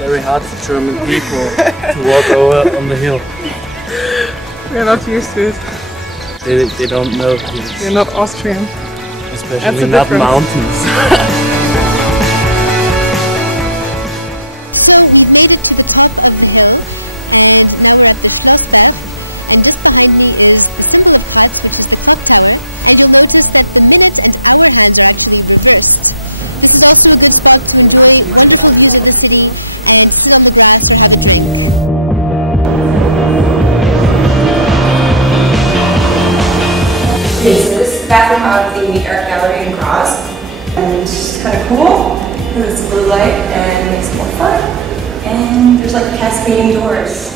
very hard for German people to walk over on the hill. We're not used to it. They don't know. We're not Austrian. Especially not mountains. Okay, so this is the bathroom of the art gallery in Graz, and it's kind of cool because it's blue light and it makes it more fun. And there's like cascading doors.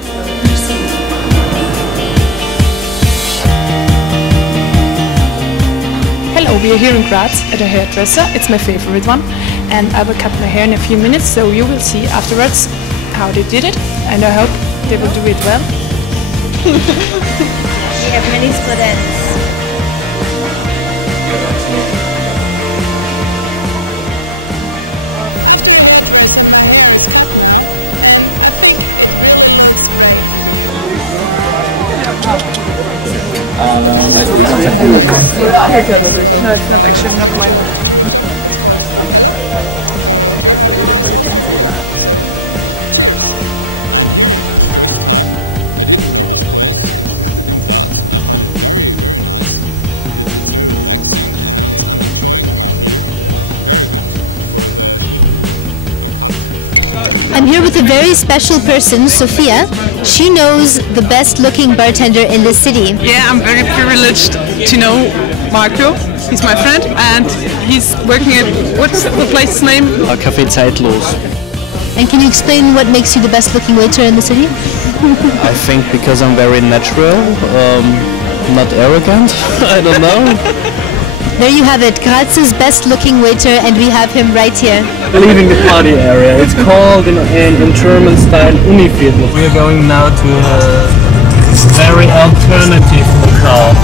So interesting. Hello, we are here in Graz at a hairdresser. It's my favorite one, and I will cut my hair in a few minutes, so you will see afterwards how they did it, and I hope they will do it well. We have many split ends. No, it's not actually not mine. I'm here with a very special person, Sophia. She knows the best looking bartender in the city. Yeah, I'm very privileged to know Marco. He's my friend and he's working at, what's the place's name? Café Zeitlos. And can you explain what makes you the best looking waiter in the city? I think because I'm very natural, not arrogant, I don't know. There you have it, Graz's best looking waiter, and we have him right here. Leaving the party area. It's called in German style Univiertel. We are going now to a very alternative locale.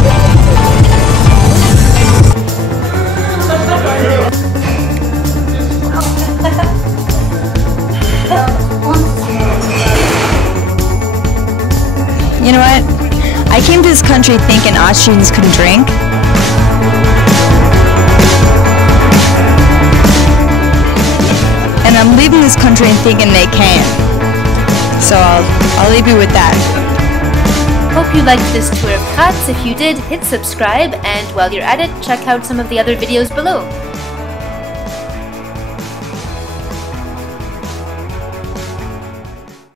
You know what? I came to this country thinking Austrians couldn't drink. And I'm leaving this country and thinking they can. So I'll leave you with that. Hope you liked this tour of Graz. If you did, hit subscribe, and while you're at it, check out some of the other videos below.